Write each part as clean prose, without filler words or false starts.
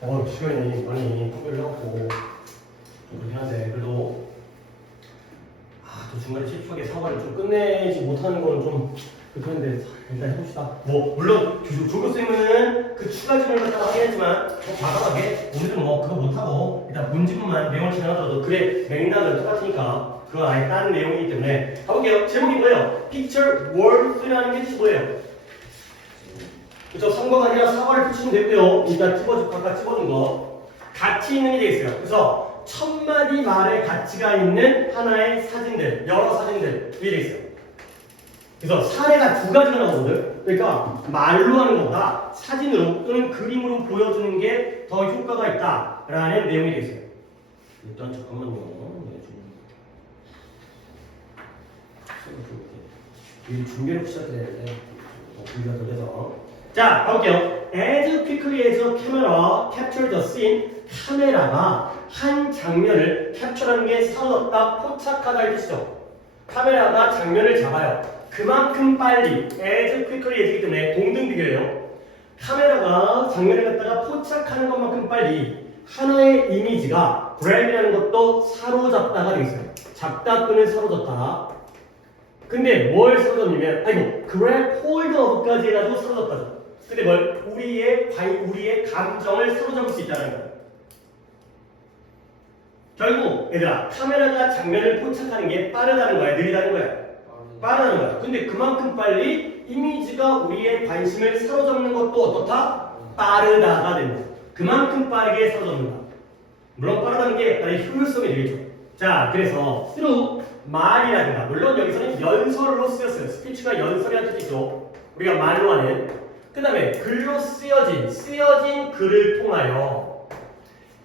시간이 많이 끌려갖고 좀 그렇긴 한데 그래도 또 중간에 실수하게 사과를 좀 끝내지 못하는 건 좀 그렇긴 한데 일단 해봅시다. 물론 조교 쌤은 그 추가 질문을 갖다가 하긴 했지만 과감하게 우리도 그거 못하고 일단 문제문만 내용을 진행하더라도 글의 맥락은 똑같으니까 그건 아예 다른 내용이기 때문에 가볼게요. 제목이 뭐예요? Picture words라는 게 뜻이 뭐예요? 그쵸? 상과가 아니라 사과를 붙이면 되고요. 일단 각각 집어준 거 가치 있는 게 되겠어요. 그래서 첫 마디 말에 가치가 있는 하나의 사진들, 여러 사진들 위에 되겠어요. 그래서 사례가 두 가지가 나오거든. 그러니까 말로 하는 것보다 사진으로 또는 그림으로 보여주는 게 더 효과가 있다라는 내용이 되겠어요. 일단 잠깐만요. 이 준비를 시작해야 되는데 준비가 덜 돼서 자, 가볼게요. As quickly as a camera captured the scene. 카메라가 한 장면을 캡처하는 게 사로잡다, 포착하다의 뜻이죠. 카메라가 장면을 잡아요. 그만큼 빨리. As quickly as이기 때문에 동등 비교예요. 카메라가 장면을 갖다가 포착하는 것만큼 빨리 하나의 이미지가 grab이라는 것도 사로잡다가 되겠어요. 잡다 또는 사로잡다. 근데 뭘 사로잡냐면 grab hold of까지 해가지고 사로잡다죠. 근데 우리의 감정을 사로잡을 수 있다는 거예요. 결국 얘들아 카메라가 장면을 포착하는 게 빠르다는 거야, 느리다는 거야? 빠르다는 거야. 근데 그만큼 빨리 이미지가 우리의 관심을 사로잡는 것도 어떻다? 빠르다가 된다. 그만큼 빠르게 사로잡는다. 물론 빠르다는 게 약간의 효율성이 되겠죠. 자, 그래서 through 말이라든가 물론 여기서는 연설로 쓰였어요. 스피치가 연설이라는 뜻이죠. 우리가 말로 하는. 그 다음에 글로 쓰여진 글을 통하여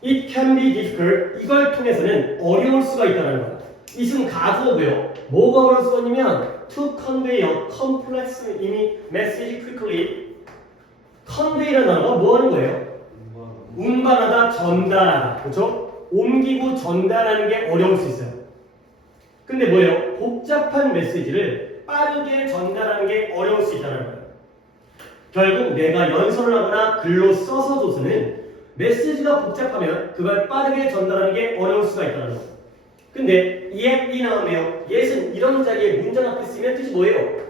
It can be difficult. 이걸 통해서는 어려울 수가 있다는 거야. it은 가주어고요. 뭐가 어려울 수가 있냐면 to convey a complex message quickly. convey라는 단어가 뭐 하는 거예요? 운반하다, 전달하다. 그렇죠? 옮기고 전달하는 게 어려울 수 있어요. 근데 뭐예요? 복잡한 메시지를 빠르게 전달하는 게 어려울 수 있다는 거예요. 결국 내가 연설을 하거나 글로 써서 줘서는 메시지가 복잡하면 그걸 빠르게 전달하는 게 어려울 수가 있다는 거예요. 근데 yet이 나오네요. yet은 이런 자리에 문장 앞에 쓰면 뜻이 뭐예요?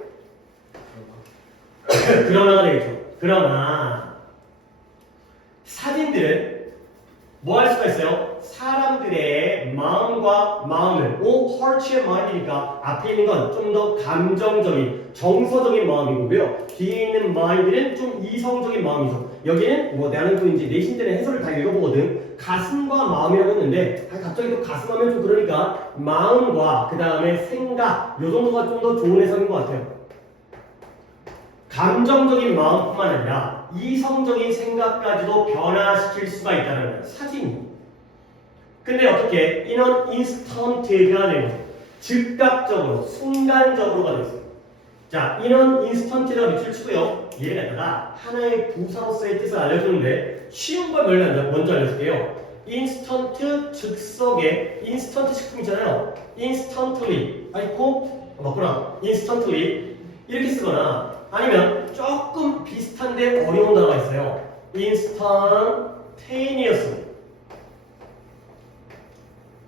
그러나가 되겠죠. 그러나 사진들은 뭐 할 수가 있어요? 사람들의 마음과 마음을 heart and mind이니까 앞에 있는 건 좀 더 감정적인 정서적인 마음이고요. 뒤에 있는 mind는 좀 이성적인 마음이죠. 여기는 나는 또 이제 내신들의 해설을 다 읽어보거든. 가슴과 마음이라고 했는데 갑자기 또 가슴 하면 좀 그러니까 마음과 그 다음에 생각 요 정도가 좀 더 좋은 해석인 것 같아요. 감정적인 마음뿐만 아니라 이성적인 생각까지도 변화시킬 수가 있다는 거예요. 사진이. 근데 어떻게? 인원 인스턴트가 되고 즉각적으로, 순간적으로가 됐어요. 자, 인원 인스턴트가 밑줄 치고요. 얘를 갖다가 하나의 부사로서의 뜻을 알려주는데 쉬운 걸 먼저 알려줄게요. 인스턴트 즉석의 인스턴트 식품이잖아요. 인스턴트리. 맞구나. 인스턴트리. 이렇게 쓰거나 아니면 조금 비슷한데 어려운 단어가 있어요. instantaneous.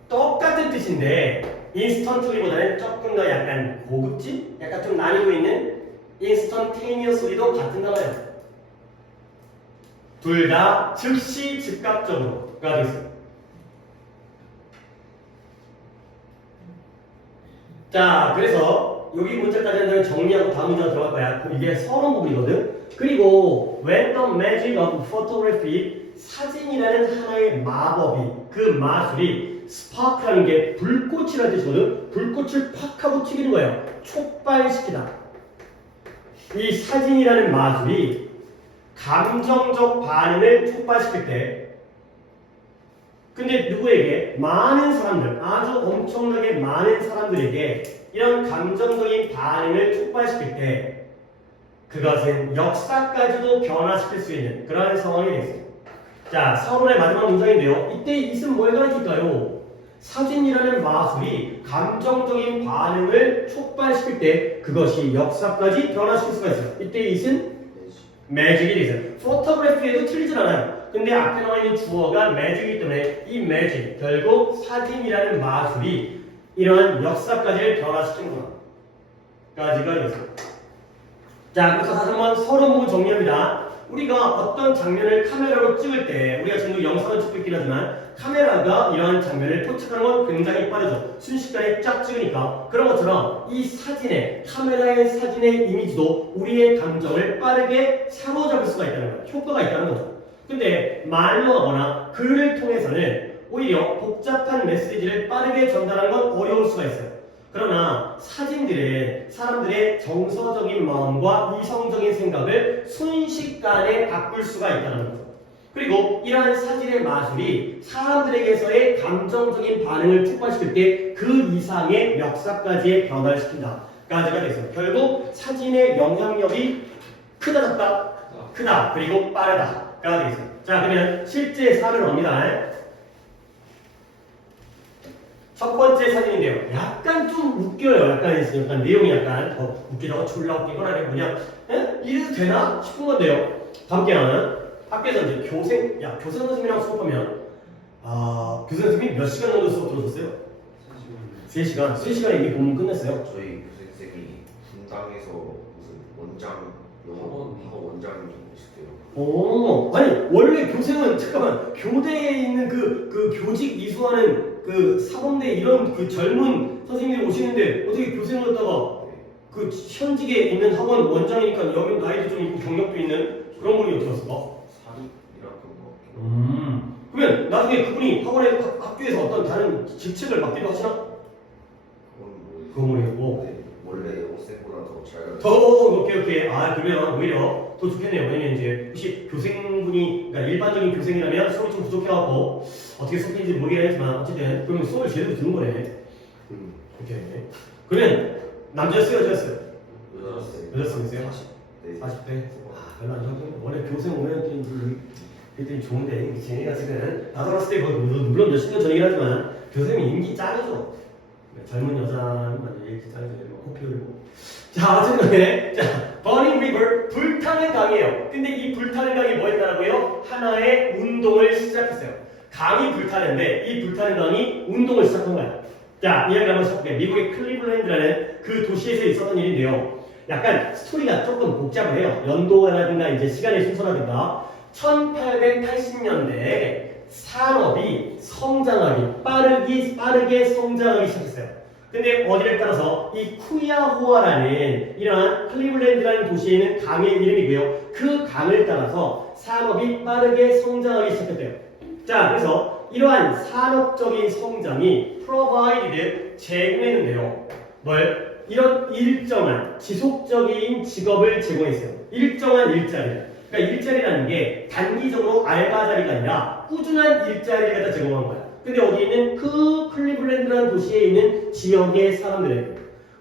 똑같은 뜻인데 instantly보다는 조금 더 약간 고급진? 약간 좀 나뉘고 있는 instantaneously도 같은 단어예요. 둘 다 즉시 즉각적으로가 되겠어요. 자, 그래서 여기 문제까지 한다면 정리하고 다음 문제로 들어갈 거야. 이게 서론 부분이거든. 그리고 when the magic of photography 사진이라는 하나의 마법이 그 마술이 스파크라는 게 불꽃이라는 뜻이거든. 불꽃을 팍 하고 튀기는 거예요. 촉발시키다. 이 사진이라는 마술이 감정적 반응을 촉발시킬 때 근데 누구에게? 많은 사람들, 아주 엄청나게 많은 사람들에게 이런 감정적인 반응을 촉발시킬 때 그것은 역사까지도 변화시킬 수 있는 그러한 상황이 되겠습니다. 자, 서론의 마지막 문장인데요. 이때 it은 뭘 가르칠까요? 사진이라는 마술이 감정적인 반응을 촉발시킬 때 그것이 역사까지 변화시킬 수가 있어요. 이때 it은 magic이 되겠어요. 포토그래피에도 틀리진 않아요. 근데 앞에 나와 있는 주어가 매직이기 때문에 이 매직, 결국 사진이라는 마술이 이러한 역사까지를 변화시키는구나. 까지가 되겠습니다. 자, 그래서 다시 한번 서로 보고 정리합니다. 우리가 어떤 장면을 카메라로 찍을 때, 우리가 지금 영상을 찍고 있긴 하지만 카메라가 이러한 장면을 포착하는 건 굉장히 빠르죠. 순식간에 쫙 찍으니까. 그런 것처럼 이 사진의, 카메라의 사진의 이미지도 우리의 감정을 빠르게 사로잡을 수가 있다는 거예요. 효과가 있다는 거죠. 근데 말로 하거나 글을 통해서는 오히려 복잡한 메시지를 빠르게 전달하는 건 어려울 수가 있어요. 그러나 사진들은 사람들의 정서적인 마음과 이성적인 생각을 순식간에 바꿀 수가 있다는 거죠. 그리고 이러한 사진의 마술이 사람들에게서의 감정적인 반응을 촉발시킬 때 그 이상의 역사까지 변화시킨다. 까지가 되겠어요. 결국 사진의 영향력이 크다 작다? 크다. 그리고 빠르다. 가 되겠어요. 자, 그러면 실제 사례를 옵니다. 첫 번째 사진인데요. 약간 좀 웃겨요. 약간 내용이 약간 웃기다가 졸라 웃긴 건 아니고 그냥 이래도 되나 싶은 건데요. 함께 나는 학교에서 이제 교생 선생님이랑 수업하면 교생 선생님이 몇 시간 정도 수업 들어줬어요? 3시간. 3시간에 이미 본문 끝냈어요. 저희 교생님이 분당에서 무슨 원장 학원 원장님 오시대요. 아니 원래 교생은 잠깐만 교대에 있는 그 교직 이수하는 그 사범대 이런 그 젊은 선생님들이 오시는데 어떻게 교생을 갖다가 그 현직에 있는 학원 원장이니까 여기 나이도 좀 있고 경력도 있는 그런 분이 어떻게 왔을까? 사립이라던 거. 그러면 나중에 그분이 학교에서 어떤 다른 직책을 맡기도 하시나? 그건 모르겠고. 네, 원래 영생보다 더 잘. 오케이. 그러면 오히려 더 좋겠네요. 왜냐면 이제 혹시 교생분이 그러니까 일반적인 교생이라면 수업이 좀 부족해갖고 어떻게 수업인지 모르겠지만 어쨌든 그러면 수업을 제대로 듣는 거네. 오케이. 그러면 남자였어요, 여자였어요? 여자였어요? 40대? 별로 안 좋고 원래 교생 오면 그랬더니 좋은데 쟤네가 지금 나도 어렸을 때 물론 몇십 년 전이긴 하지만 교생이 인기 짱이죠. 젊은 여자는 완전 인기 짱이죠. 코피 흘리고 자 어쨌든 자 버닝 리버 불타는 강이에요. 근데 이 불타는 강이 뭐였다라고요? 하나의 운동을 시작했어요. 강이 불타는데 이 불타는 강이 운동을 시작한 거야. 자 이야기를 한번 해볼게요. 미국의 클리블랜드라는 그 도시에서 있었던 일인데요. 약간 스토리가 조금 복잡해요. 연도라든가 이제 시간의 순서라든가 1880년대에 산업이 성장하기 빠르게 성장하기 시작했어요. 근데 어디를 따라서 이 쿠야호아라는 이러한 클리블랜드라는 도시에 있는 강의 이름이고요. 그 강을 따라서 산업이 빠르게 성장하기 시작했대요. 자, 그래서 이러한 산업적인 성장이 provided 제공했는데요. 이런 일정한 지속적인 직업을 제공했어요. 일정한 일자리. 그러니까 일자리라는 게 단기적으로 알바 자리가 아니라 꾸준한 일자리를 갖다 제공한 거야. 근데 어디 있는 그 클리블랜드라는 도시에 있는 지역의 사람들에게.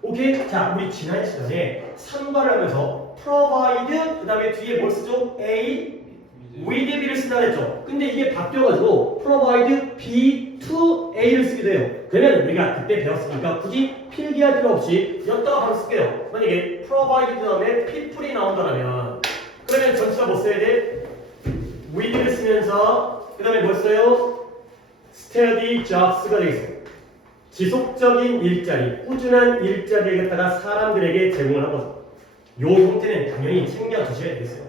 오케이? 자, 우리 지난 시간에 삼가를 하면서 provide 그 다음에 뒤에 뭘 쓰죠? A with B를 쓴다 그랬죠. 근데 이게 바뀌어가지고 provide B to A를 쓰게 돼요. 그러면 우리가 그때 배웠으니까 굳이 필기할 필요 없이 여기다가 바로 쓸게요. 만약에 provide 다음에 people이 나온다면 그러면 전치사 뭐 써야 돼? with를 쓰면서 그 다음에 뭐 써요? steady jobs가 되겠어요. 지속적인 일자리, 꾸준한 일자리를 갖다가 사람들에게 제공을 한 거죠. 요 형태는 당연히 챙겨주셔야 되겠어요.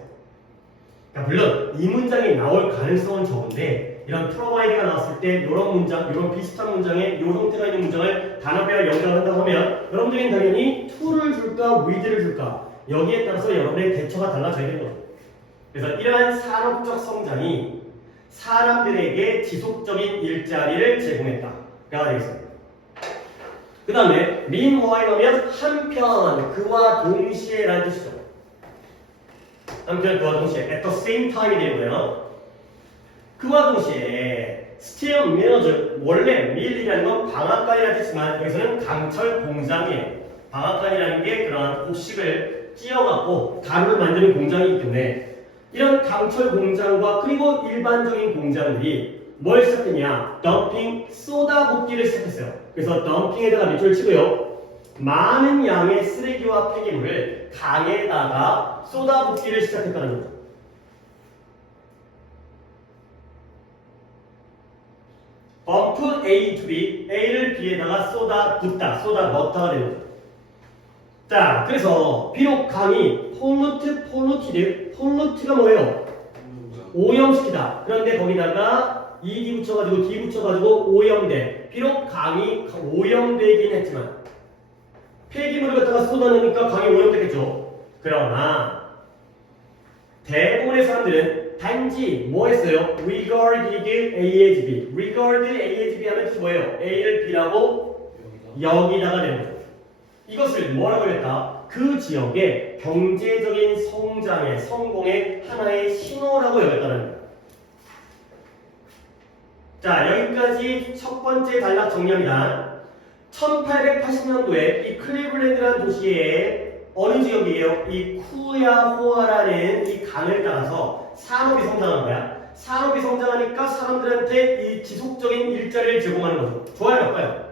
그러니까 물론 이 문장이 나올 가능성은 적은데 이런 provide가 나왔을 때 이런 문장, 이런 비슷한 문장에 이 형태가 있는 문장을 단어별 연결을 한다고 하면 여러분들은 당연히 to를 줄까, with를 줄까 여기에 따라서 여러분의 대처가 달라져야 되는 거죠. 그래서 이러한 산업적 성장이 사람들에게 지속적인 일자리를 제공했다가 되겠습니다. 그 다음에 meanwhile 하면 한편, 그와 동시에 라는 뜻이죠. 한편, 그와 동시에 at the same time이 되고요. 그와 동시에 steel mills, 원래 mill이라는 건 방앗간이라는 뜻이지만 여기서는 강철 공장이에요. 방앗간이라는 게 그런 곡식을 찧어갖고 가루를 만드는 공장이기 때문에 이런 강철 공장과 그리고 일반적인 공장들이 뭘 시작했냐? 덤핑, 쏟아붓기를 시작했어요. 그래서 덤핑에다가 밑줄을 치고요. 많은 양의 쓰레기와 폐기물을 강에다가 쏟아붓기를 시작했다는 거죠. bump A to B, A를 B에다가 쏟아 넣다가 되는 거죠. 자, 그래서 비록 강이 폴루트가 뭐예요? 오염시키다. 그런데 거기다가 ED 붙여가지고 D 붙여가지고 오염돼. 비록 강이 오염되긴 했지만 폐기물을 갖다가 쏟아내니까 강이 오염되겠죠. 그러나 대부분의 사람들은 단지 뭐 했어요? regarded A as B. regarded A as B 하면 뭐예요? A를 B라고 여기다가 내는 거예요. 이것을 뭐라고 했다? 그 지역의 경제적인 성장의 성공의 하나의 신호라고 여겼다는 거예요. 자, 여기까지 첫 번째 단락 정리합니다. 1880년도에 이 클리블랜드라는 도시에 어느 지역이에요? 이 쿠야호아라는 이 강을 따라서 산업이 성장하는 거야. 산업이 성장하니까 사람들한테 이 지속적인 일자리를 제공하는 거죠. 좋아요, 나빠요?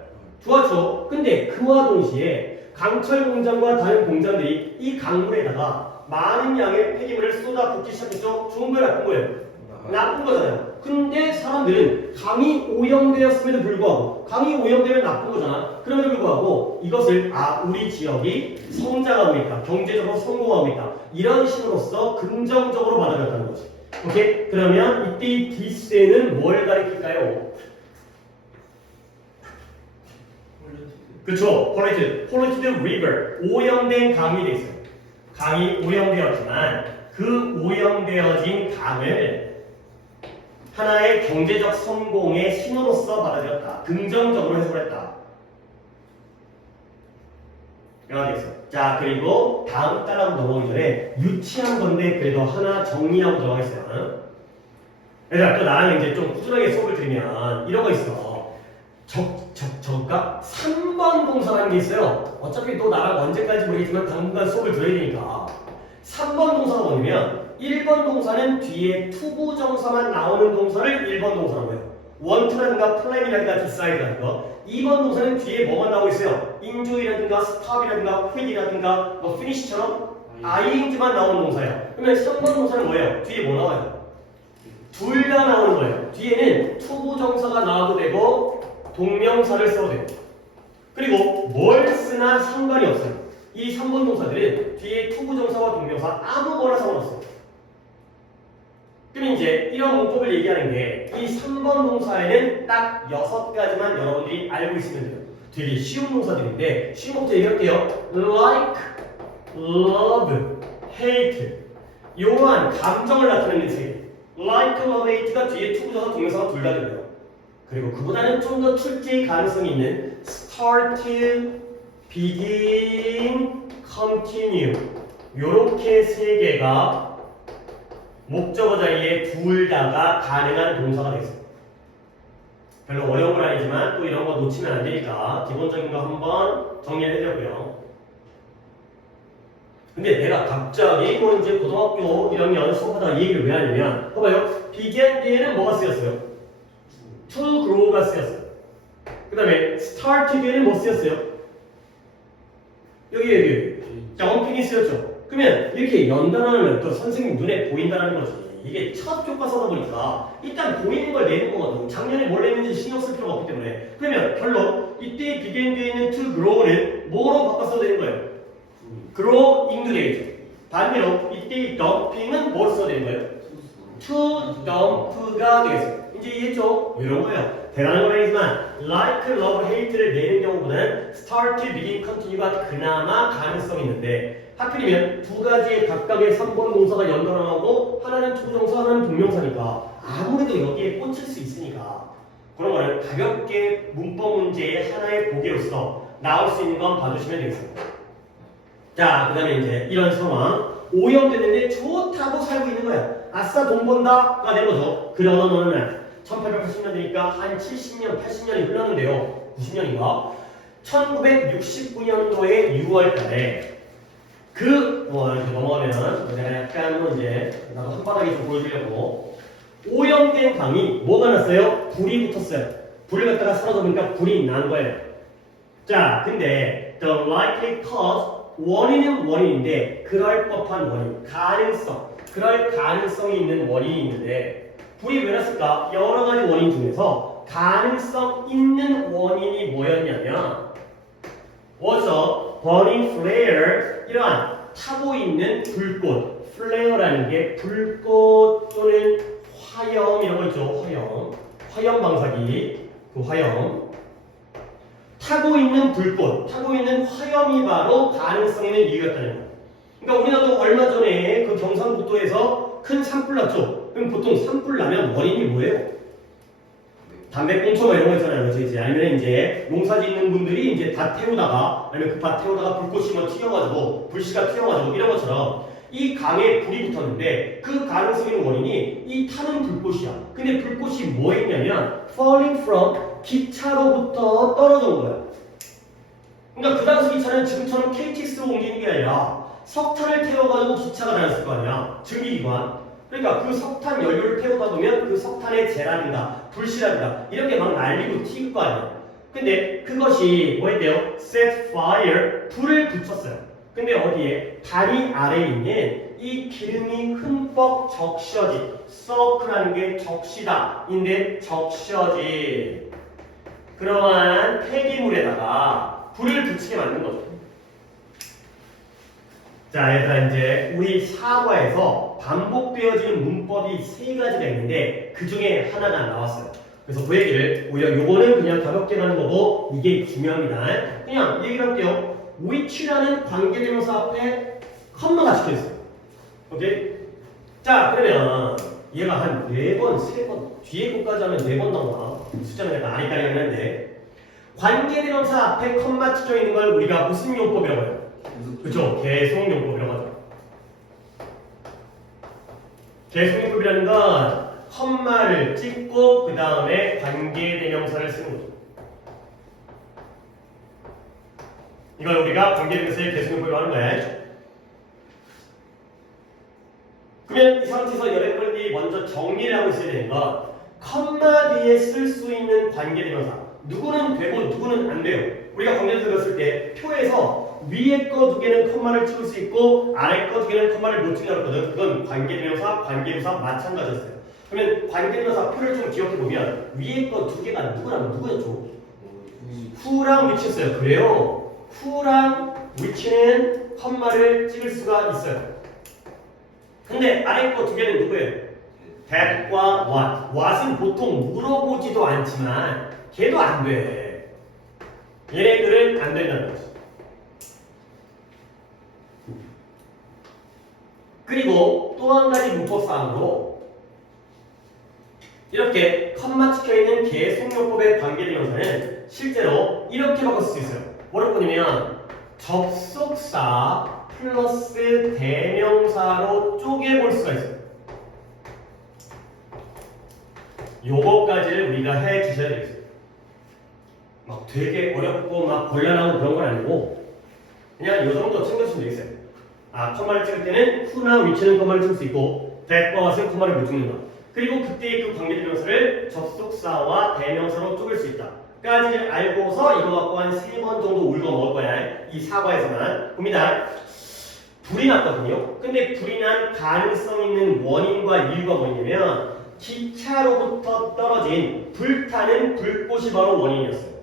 좋았죠. 근데 그와 동시에 강철 공장과 다른 공장들이 이 강물에다가 많은 양의 폐기물을 쏟아붓기 시작했죠. 좋은 거예요, 나쁜 거예요? 나쁜 거잖아요. 근데 사람들은 강이 오염되었음에도 불구하고 강이 오염되면 나쁜 거잖아. 그럼에도 불구하고 이것을 우리 지역이 성장하고 있다. 경제적으로 성공하고 있다. 이런 신호로서 긍정적으로 받아들였다는 거지. 오케이? 그러면 이때 이 디스에는 뭘 가리킬까요? 그쵸? polluted river. 오염된 강이 돼 있어요. 강이 오염되었지만 그 오염되어진 강을 하나의 경제적 성공의 신호로서 받아들였다. 긍정적으로 해석했다. 되겠어요. 자, 그리고 다음 단락으로 넘어오기 전에 유치한 건데 그래도 하나 정리하고 들어가겠어요. 그래서 또 나랑 이제 좀 꾸준하게 수업을 들으면 이런 거 있어. 적가 3번 동사라는 게 있어요. 어차피 또 나랑 언제까지 모르겠지만 당분간 수업을 들어야 되니까 3번 동사가 뭐냐면 1번 동사는 뒤에 투부정사만 나오는 동사를 1번 동사라고 해요. want라든가 plan이라든가 decide라든가 2번 동사는 뒤에 뭐만 나오고 있어요. enjoy라든가 stop이라든가 quit이라든가 뭐 finish처럼 ing만 나오는 동사예요. 그러면 3번 동사는 뭐예요? 뒤에 뭐 나와요? 둘 다 나오는 거예요. 뒤에는 투부정사가 나와도 되고 동명사를 써도 돼요. 그리고 뭘 쓰나 상관이 없어요. 이 3번 동사들은 뒤에 투부정사와 동명사 아무거나 상관없어요. 그럼 이제 이런 문법을 얘기하는 게 이 3번 동사에는 딱 6가지만 여러분들이 알고 있으면 돼요. 되게 쉬운 동사들인데 쉬운 것부터 얘기할게요. like, love, hate 이러한 감정을 나타내는 세 like, love, hate가 뒤에 투부정사, 동명사가 둘 다 들어요. 그리고 그보다는 좀 더 출제의 가능성이 있는 start, begin, continue 요렇게 세 개가 목적어 자리에 둘 다가 가능한 동사가 되겠습니다. 별로 어려운 건 아니지만 또 이런 거 놓치면 안 되니까 기본적인 거 한번 정리를 해드렸고요. 근데 내가 갑자기 뭐 이제 고등학교 1학년 수업하다가 이 얘기를 왜 하냐면 봐봐요. begin 뒤에는 뭐가 쓰였어요? to grow가 쓰였어요. 그 다음에 start 뒤에는 뭐 쓰였어요? 여기 jumping이 쓰였죠. 그러면 이렇게 연단하면 또 선생님 눈에 보인다는 거지. 이게 첫 교과서다 보니까 일단 보이는 걸 내는 거거든. 작년에 뭘 냈는지 신경 쓸 필요가 없기 때문에. 그러면 결론 이때 begin 뒤에 있는 to grow는 뭐로 바꿔 써도 되는 거예요? grow into 되겠죠. 반대로 이때 dumping은 뭘 써야 되는 거예요? to dump가 되겠어요. 이제 이해했죠? 이런 거예요. 대단한 건 아니지만 like, love, hate를 내는 경우보다는 start, begin, continue가 그나마 가능성이 있는데 하필이면 두 가지의 각각의 3번 동사가 연달아나오고 하나는 투부정사, 하나는 동명사니까 아무래도 여기에 꽂힐 수 있으니까 그런 거는 가볍게 문법 문제의 하나의 보기로서 나올 수 있는 건 봐주시면 되겠습니다. 자, 그 다음에 이제 이런 상황 오염됐는데 좋다고 살고 있는 거야. 아싸 돈 번다가 된 거죠. 그러던 어느 날 1880년대니까 한 70년, 80년이 흘렀는데요. 90년인가? 1969년도에 6월 달에 이렇게 넘어가면 내가 약간 뭐 이제 나도 한바닥에 좀 보여주려고 오염된 강이 뭐가 났어요? 불이 붙었어요. 불을 갖다가 사라져 보니까 불이 난 거예요. 자, 근데 the likely cause 원인은 원인인데 그럴 법한 원인, 그럴 가능성이 있는 원인이 있는데 불이 왜 났을까? 여러 가지 원인 중에서 가능성 있는 원인이 뭐였냐면 was a burning flare 이러한 타고 있는 불꽃 flare라는 게 불꽃 또는 화염 이런 거 있죠. 화염 방사기 그 화염 타고 있는 불꽃 타고 있는 화염이 바로 가능성 있는 이유였다는 거예요. 그러니까 우리나라도 얼마 전에 그 경상북도에서 큰 산불 났죠. 그럼 보통 산불 나면 원인이 뭐예요? 담배꽁초 뭐 이런 거 있잖아요. 그래서 이제 아니면 이제 농사 짓는 분들이 이제 밭 태우다가 아니면 그 밭 태우다가 불꽃이 뭐 튀어가지고 불씨가 튀어가지고 이런 것처럼 이 강에 불이 붙었는데 그 가능성 있는 원인이 이 타는 불꽃이야. 근데 불꽃이 뭐였냐면 falling from 기차로부터 떨어진 거야. 그러니까 그 당시 기차는 지금처럼 KTX로 옮기는 게 아니라 석탄을 태워가지고 기차가 다녔을 거 아니야. 증기기관. 그러니까 그 석탄 연료를 태우다 보면 그 석탄의 재라든가 불씨라든가 이렇게 막 날리고 튀길 거 아니야. 근데 그것이 뭐였대요? set fire 불을 붙였어요. 근데 어디에? 다리 아래에 있는 이 기름이 흠뻑 적셔진 circle라는 게 적시다 인데 적셔진 그러한 폐기물에다가 불을 붙이게 만든 거죠. 자, 얘들아 이제 우리 사과에서 반복되어지는 문법이 3가지가 있는데 그 중에 하나가 나왔어요. 그래서 그 얘기를 오히려 요거는 그냥 가볍게 가는 거고 이게 중요합니다. 그냥 얘기를 할게요. which라는 관계대명사 앞에 컴마가 찍혀있어요. 오케이? 자, 그러면 얘가 한 4번, 3번 뒤에 것까지 하면 4번 나와. 숫자는 약간 아리까리 하는데 관계대명사 앞에 컴마 찍혀있는 걸 우리가 무슨 용법이라고 해요? 그렇죠. 계속용법이라고 하죠. 계속용법이라는 건 컴마를 찍고 그 다음에 관계대명사를 쓰는 거죠. 이걸 우리가 관계대명사의 계속용법이라고 하는 거야. 그러면 이 상태에서 여러분들이 먼저 정리를 하고 있어야 되는 건 컴마 뒤에 쓸 수 있는 관계대명사 누구는 되고 누구는 안 돼요. 우리가 관계대명사 배웠을 때 표에서 위에 거 2개는 컴마를 찍을 수 있고 아래 거 2개는 컴마를 못 찍는다고 했거든. 그건 관계대명사, 관계부사 마찬가지였어요. 그러면 관계대명사 표를 좀 기억해 보면 위에 거 2개가 누구였죠? who랑 which였어요. 그래요. who랑 which는 컴마를 찍을 수가 있어요. 근데 아래 거 2개는 누구예요? that과 what. what은 보통 물어보지도 않지만 걔도 안 돼. 얘네들은 안 된다는 거지. 그리고 또 한 가지 문법사항으로 이렇게 컴마 찍혀있는 계속용법의 관계대명사는 실제로 이렇게 바꿀 수 있어요. 뭐라고 보냐면 접속사 플러스 대명사로 쪼개볼 수가 있어요. 요거까지를 우리가 해 주셔야 되겠어요. 막 되게 어렵고 막 곤란하고 그런 건 아니고 그냥 요 정도 챙겨주시면 되겠어요. 아, 컴마를 찍을 때는 who나 which는 컴마를 찍을 수 있고 that과 what은 컴마를 못 찍는다. 그리고 그때의 그 관계대명사를 접속사와 대명사로 쪼갤 수 있다. 까지를 알고서 이거 갖고 한 3번 정도 울고 먹을 거야. 이 사과에서만. 봅니다. 불이 났거든요. 근데 불이 난 가능성 있는 원인과 이유가 뭐냐면 기차로부터 떨어진 불타는 불꽃이 바로 원인이었어요.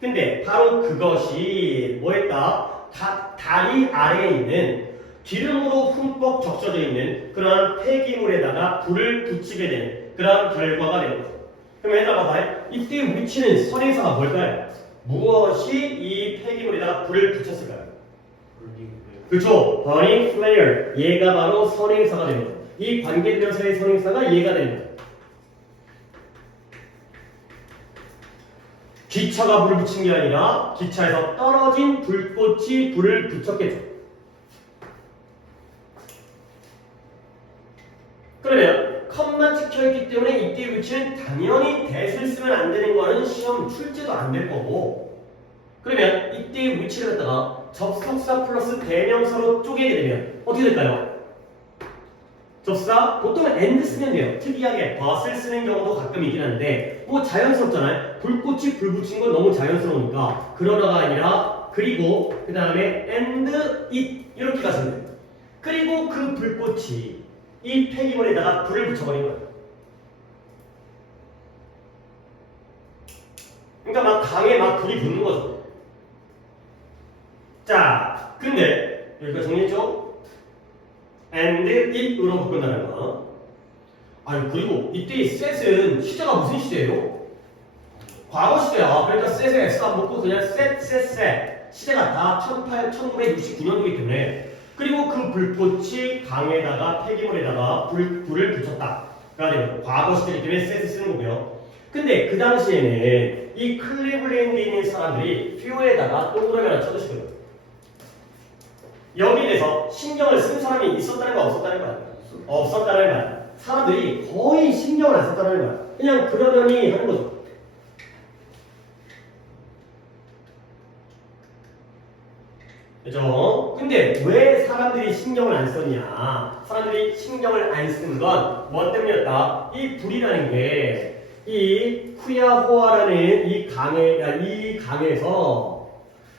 근데 바로 그것이 뭐였다? 다리 아래에 있는 기름으로 흠뻑 적셔져 있는 그러한 폐기물에다가 불을 붙이게 되는 그러한 결과가 되는 거죠. 그럼 얘들아 봐봐요. 이때 위치는 선행사가 뭘까요? 무엇이 이 폐기물에다가 불을 붙였을까요? 그렇죠. burning flare. 얘가 바로 선행사가 됩니다. 이 관계대명사의 선행사가 얘가 됩니다. 기차가 불을 붙인 게 아니라 기차에서 떨어진 불꽃이 불을 붙였겠죠. 그러면 컴만 찍혀있기 때문에 이때 위치는 당연히 that을 쓰면 안 되는 거는 시험 출제도 안 될 거고 그러면 이때 위치를 갖다가 접속사 플러스 대명사로 쪼개게 되면 어떻게 될까요? 접사 보통은 and 쓰면 돼요. 특이하게 but을 쓰는 경우도 가끔 있긴 한데 뭐 자연스럽잖아요. 불꽃이 불 붙인 건 너무 자연스러우니까 그러다가 아니라 그리고 그 다음에 and it 이렇게 가시면 돼요. 그리고 그 불꽃이 이 폐기물에다가 불을 붙여버린 거예요. 그러니까 막 강에 막 불이 붙는 거죠. 자, 근데 여기까지 정리했죠? and it으로 바꾼다는 거. 아니 그리고 이때 set은 시제가 무슨 시제예요? 과거 시제야. 그러니까 set에 s 안 붙고 그냥 set 시제가 다 1969년도이기 때문에 그리고 그 불꽃이 강에다가 폐기물에다가 불을 붙였다. 그러니까 과거 시제이기 때문에 set을 쓰는 거고요. 근데 그 당시에는 이 클리블랜드에 있는 사람들이 퓨어에다가 동그라미 하나 쳐주시거든요. 여기에 대해서 신경을 쓴 사람이 있었다는 거 없었다는 거야? 없었다는 거야. 사람들이 거의 신경을 안 썼다는 거야. 그냥 그러려니 하는 거죠. 그죠? 근데 왜 사람들이 신경을 안 썼냐? 사람들이 신경을 안 쓴 건 뭐 때문이었다? 이 불이라는 게 이 쿠야호아라는 이 강에서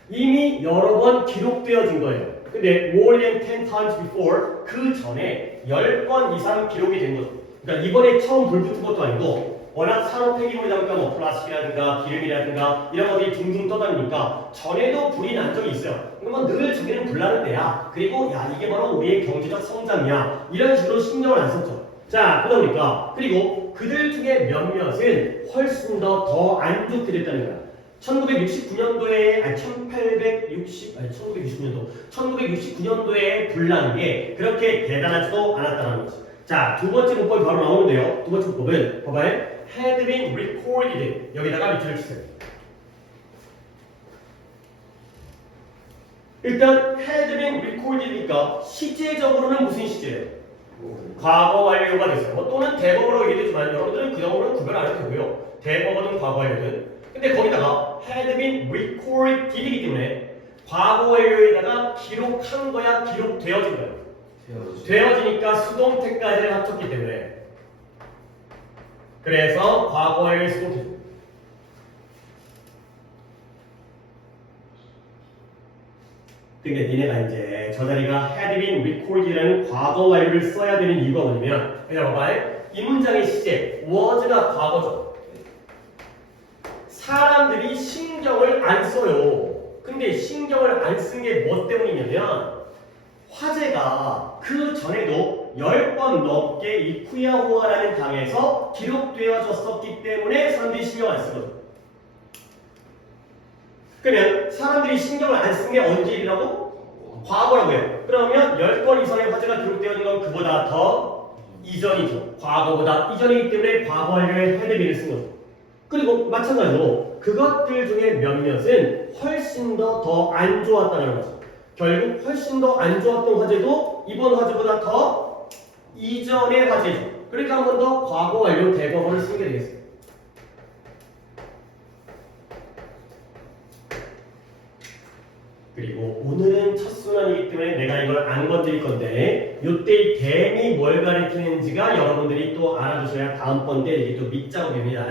이미 여러 번 기록되어진 거예요. 근데 more than 10 times before 그 전에 10번 이상 기록이 된 거죠. 그러니까 이번에 처음 불 붙은 것도 아니고 워낙 산업 폐기물이다 보니까 뭐 플라스틱이라든가 기름이라든가 이런 것들이 둥둥 떠다니니까 전에도 불이 난 적이 있어요. 그러면 늘 저기는 불 나는 데야. 그리고 야 이게 바로 우리의 경제적 성장이야. 이런 식으로 신경을 안 썼죠. 자 그러다 보니까 그리고 그들 중에 몇몇은 훨씬 더 안 좋게 됐다는 거야. 1969년도에 1969년도에 불난 게 그렇게 대단하지도 않았다는 거죠. 자, 두 번째 문법이 바로 나오는데요. 두 번째 문법은 봐봐요. had been recorded. 여기다가 밑줄을 치세요. 일단 had been recorded니까 시제적으로는 무슨 시제예요? 과거 완료가 됐어요. 뭐 또는 대법으로 얘기되지만 여러분들은 그 정도는 구별 안 해도 되고요. 대법어든 과거 완료든. 근데 거기다가 had been recorded이기 때문에 과거 완료에다가 기록한 거야, 기록되어진 거야. 되어지니까 수동태까지를 합쳤기 때문에 그래서 과거 완료의 수동태. 그러니까 니네가 이제 저 자리가 had been recorded라는 과거 완료를 써야 되는 이유가 뭐냐면 그냥 봐봐요. 이 문장의 시제 was가 과거죠. 사람들이 신경을 안 써요. 근데 신경을 안 쓴 게 뭐 때문이냐면 화재가 그 전에도 10번 넘게 이 쿠야호아라는 강에서 기록되어졌었기 때문에 사람들이 신경을 안 쓰거든. 그러면 사람들이 신경을 안 쓴 게 언제 일이라고? 과거라고 해요. 그러면 10번 이상의 화재가 기록되어진 건 그보다 더 이전이죠. 과거보다 이전이기 때문에 과거 완료의 헤드비를 쓴 거죠. 그리고 마찬가지로 그것들 중에 몇몇은 훨씬 더 안 좋았다는 거죠. 결국 훨씬 더 안 좋았던 화재도 이번 화재보다 더 이전의 화재죠. 그러니까 한 번 더 과거 완료 대법원을 쓰게 되겠어요. 그리고 오늘은 첫 순환이기 때문에 내가 이걸 안 건드릴 건데 이때 이 댐이 뭘 가리키는지가 여러분들이 또 알아두셔야 다음번 때 이게 또 밑작업입니다.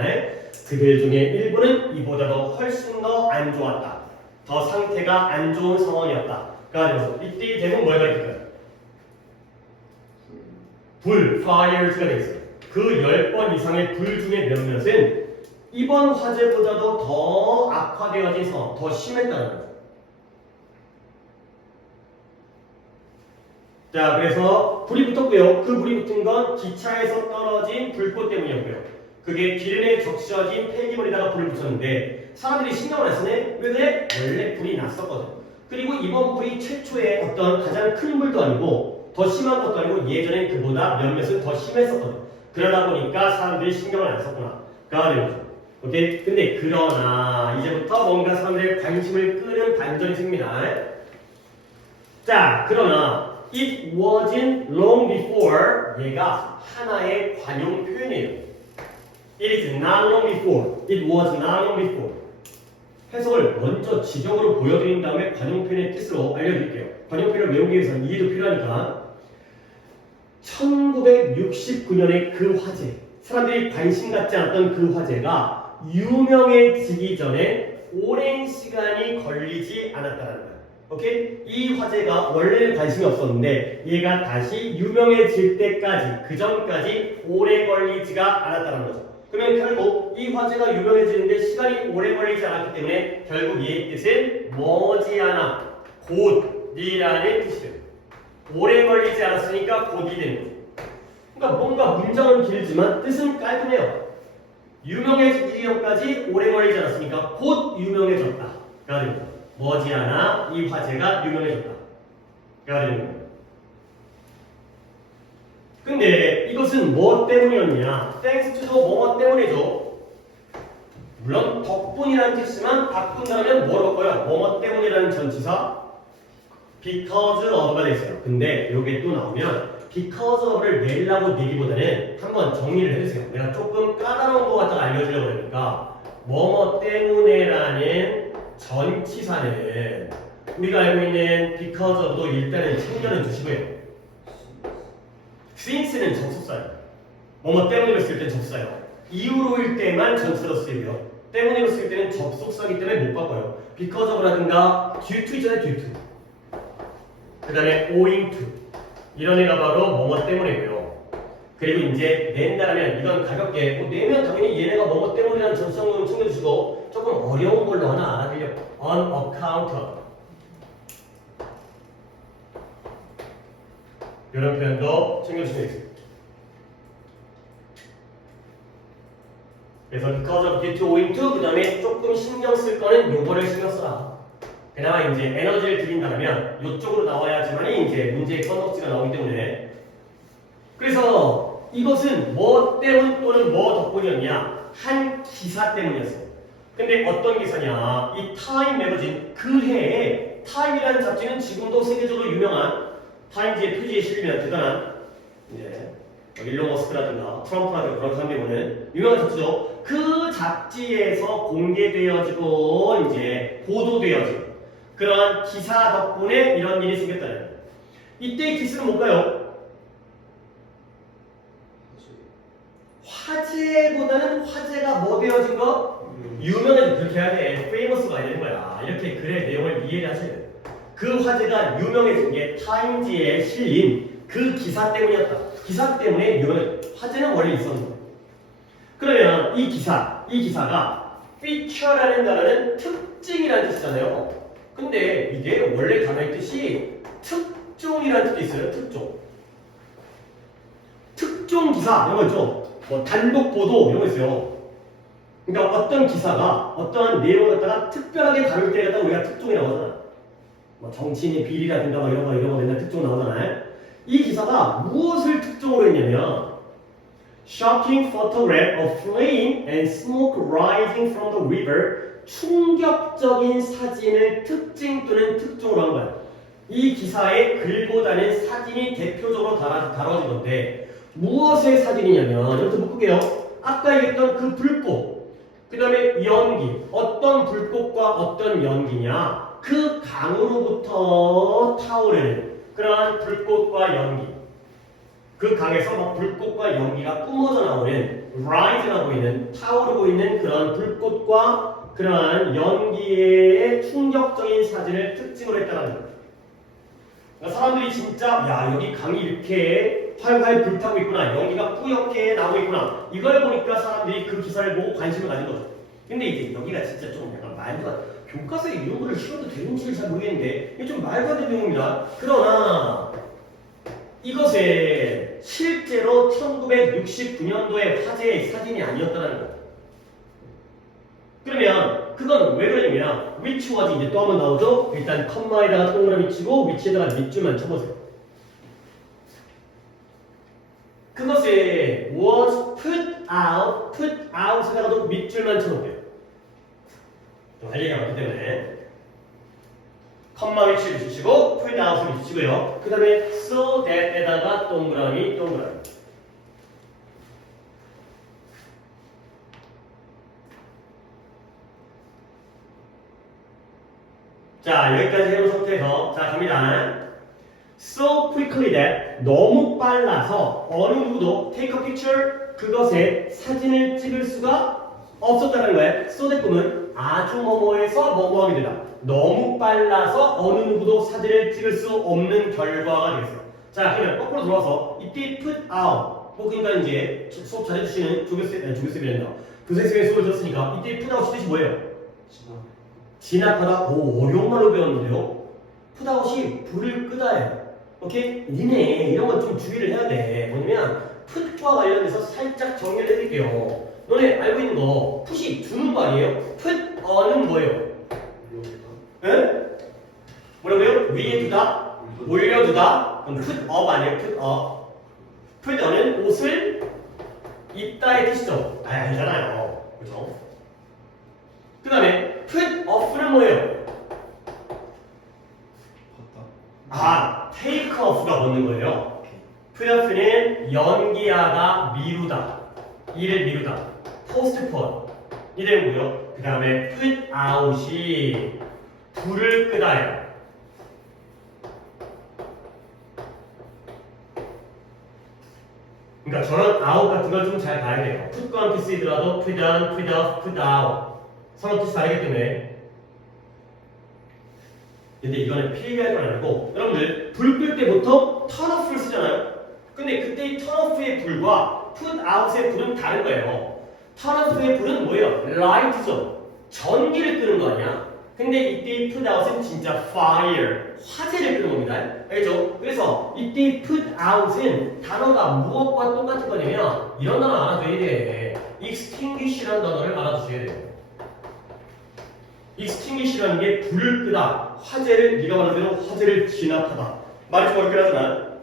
그들 중에 일부는 이보다도 훨씬 더 안 좋았다. 더 상태가 안 좋은 상황이었다. 그래서 이때 이 댐은 뭘 가리킬까요? 불, fires가 되겠어요. 그 10번 이상의 불 중에 몇몇은 이번 화재보다도 더 악화되어진 상황, 더 심했다는 거죠. 자, 그래서 불이 붙었고요. 그 불이 붙은 건 기차에서 떨어진 불꽃 때문이었고요. 그게 기름에 적셔진 폐기물에다가 불을 붙였는데 사람들이 신경을 안 쓰네? 왜 그래? 원래 불이 났었거든. 그리고 이번 불이 최초의 어떤 가장 큰 불도 아니고 더 심한 것도 아니고 예전엔 그보다 몇몇은 더 심했었거든. 그러다 보니까 사람들이 신경을 안 썼구나. 가 되는 거죠. 오케이? 근데 그러나 이제부터 뭔가 사람들의 관심을 끄는 반전이 생깁니다. 자, 그러나 It wasn't long before 얘가 하나의 관용 표현이에요. It is not long before. It was not long before. 해석을 먼저 지적으로 보여드린 다음에 관용 표현의 뜻으로 알려드릴게요. 관용 표현을 외우기 위해서는 이해도 필요하니까 1969년의 그 화재, 사람들이 관심 갖지 않았던 그 화재가 유명해지기 전에 오랜 시간이 걸리지 않았다는 거예요. 오케이? 이 화재가 원래는 관심이 없었는데 얘가 다시 유명해질 때까지 그 전까지 오래 걸리지가 않았다는 거죠. 그러면 결국 이 화제가 유명해지는데 시간이 오래 걸리지 않았기 때문에 결국 이 뜻은 머지않아 곧이라는 뜻이에요. 오래 걸리지 않았으니까 곧이 되는 거죠. 그러니까 뭔가 문장은 길지만 뜻은 깔끔해요. 유명해지기 전까지 오래 걸리지 않았으니까 곧 유명해졌다. 가 됩니다. 머지않아 이 화제가 유명해졌다. 가 되는 거예요. 근데 이것은 뭐 때문이었냐? thanks to도 뭐뭐 때문이죠. 물론 덕분이라는 뜻이지만 바꾼다면 뭐로 바꿔요? 뭐뭐 때문이라는 전치사 because of가 되어있어요. 근데 여기에 또 나오면 because of를 내려고 내기보다는 한번 정리를 해주세요. 내가 조금 까다로운 것 같다가 알려주려고 그러니까 뭐뭐 때문에라는 전치사는 우리가 알고 있는 because of도 일단은 챙겨는 주시고요. since는 접속사예요. 뭐뭐 때문으로 쓸 땐 접속사예요. 이유로일 때만 전치사로 쓰이고요. 때문으로 쓸 때는 접속사이기 때문에 못 바꿔요. because of라든가 due to 있잖아요. due to. 그 다음에 owing to. 이런 애가 바로 뭐뭐 때문이고요. 그리고 이제 낸다라면 이건 가볍게 내면 당연히 얘네가 뭐뭐 때문이라는 전치사를 챙겨주시고 조금 어려운 걸로 하나 알아들려. on account of. 이런 표현도 챙겨주시면 되겠습니다. 그래서 because of, due to, owing to 그 다음에 조금 신경 쓸 거는 요거를 신경 써라. 그나마 이제 에너지를 드린다면 이쪽으로 나와야지만이 이제 문제의 건덕지가 나오기 때문에 그래서 이것은 뭐 때문 또는 뭐 덕분이었냐? 한 기사 때문이었어요. 근데 어떤 기사냐? 이 타임 매거진 그 해에 타임이라는 잡지는 지금도 세계적으로 유명한 타임지의 표지에 실리면 대단한 이제 일론 머스크라든가 트럼프라든가 그런 사람들이 보는 유명한 잡지죠. 그 잡지에서 공개되어지고 이제 보도되어지고 그러한 기사 덕분에 이런 일이 생겼다는 거예요. 이때의 기술은 뭘까요? 화제보다는 화제가 뭐 되어진 거? 유명해진 그렇게 해야 돼. 페이머스가 되는 거야. 이렇게 글의 내용을 이해를 하셔야 돼요. 그 화제가 유명해진 게 타임지에 실린 그 기사 때문이었다. 기사 때문에 화제는 원래 있었는 거예요. 그러면 이 기사가 feature라는 단어는 특징이라는 뜻이잖아요. 근데 이게 원래 단어의 뜻이 특종이라는 뜻이 있어요. 특종 기사 이런 거 있죠. 뭐 단독 보도 이런 거 있어요. 그러니까 어떤 기사가 어떠한 내용을 갖다가 특별하게 다룰 때 갖다가 우리가 특종이라고 하잖아. 뭐 정치인의 비리라든가 뭐 이런 거 맨날 특종 나오잖아요. 이 기사가 무엇을 특종으로 했냐면 Shocking photograph of flame and smoke rising from the river 충격적인 사진을 특징 또는 특종으로 한 거야. 이 기사의 글보다는 사진이 대표적으로 다뤄진 건데 무엇의 사진이냐면 여기서 묶을게요. 아까 얘기했던 그 불꽃 그 다음에 연기 어떤 불꽃과 어떤 연기냐 그 강으로부터 타오르는 그러한 불꽃과 연기 그 강에서 막 불꽃과 연기가 뿜어져 나오는 rise하고 있는 타오르고 있는 그런 불꽃과 그러한 연기의 충격적인 사진을 특징으로 했다는 거예요. 그러니까 사람들이 진짜 야 여기 강이 이렇게 활활 불타고 있구나 연기가 뿌옇게 나오고 있구나 이걸 보니까 사람들이 그 기사를 보고 관심을 가진 거죠. 근데 이제 여기가 진짜 좀 약간 말도 안 교과서에 이런 거를 실어도 되는지를 잘 모르겠는데 이게 좀 말도 안 되는 내용입니다. 그러나 이것에 실제로 1969년도의 화제의 사진이 아니었다는 거예요. 그러면 그건 왜 그러냐면 which was 이제 또 한번 나오죠. 일단 컴마에다가 동그라미 치고 위치에다가 밑줄만 쳐보세요. 그것에 was put out에다가도 밑줄만 쳐볼게요. 좀 할 얘기가 많기 때문에 컴마 위치를 주시고 put out을 주시고요. 그 다음에 so that에다가 동그라미 자 여기까지 해본 상태에서 자 갑니다. So quickly that 너무 빨라서 어느 누구도 take a picture 그것에 사진을 찍을 수가 없었다는 거예요. so that 꿈은 아주 뭐뭐해서 뭐뭐하게 되다. 너무 빨라서 어느 누구도 사진을 찍을 수 없는 결과가 되겠어요. 자 그러면 거꾸로 들어와서 이때 put out 뭐 그러니까 이제 수업 잘해주시는 조교쌤이란다. 교생쌤의 수업을 들었으니까 이때 푸다웃이 뜻이 뭐예요? 진압하다. 오, 어려운 말로 배웠는데요. 푸다웃이 불을 끄다예요. 오케이? 니네 이런 건 좀 주의를 해야 돼. 뭐냐면 풋과 관련해서 살짝 정리를 해드릴게요. 너네 알고 있는 거 풋이 두는 거 아니에요? 풋어는 뭐예요? 응? 뭐라고요? 위에 두다? 올려두다? 그럼 풋업 아니에요? 풋업. 풋어는 옷을 입다의 뜻이죠. 알잖아요. 그죠? 그 다음에 풋오프는 뭐예요? take off가 붙는 거예요. put off는 연기하다, 미루다, 일을 미루다, postpone 이 되고요. 그 다음에 put out이 불을 끄다예요. 그러니까 저런 out 같은 걸 좀 잘 봐야 돼요. put과 함께 쓰이더라도 put on, put off, put out 서로 뜻이 다르기 때문에. 근데 이거는 필기할 건 아니고 여러분들 불 끌 때 보통 turn off를 쓰잖아요. 근데 그때 이 turn off의 불과 put out의 불은 다른 거예요. turn off의 불은 뭐예요? light죠. 전기를 끄는 거 아니야? 근데 이때 이 put out은 진짜 fire, 화재를 끄는 겁니다. 알죠? 그래서 이때 이 put out은 단어가 무엇과 똑같은 거냐면 이런 단어 알아둬야 돼. extinguish라는 단어를 알아두셔야 돼요. extinguish라는 게 불을 끄다, 화재를, 네가 말한 대로 화재를 진압하다. 말이 좀 어렵긴 하지만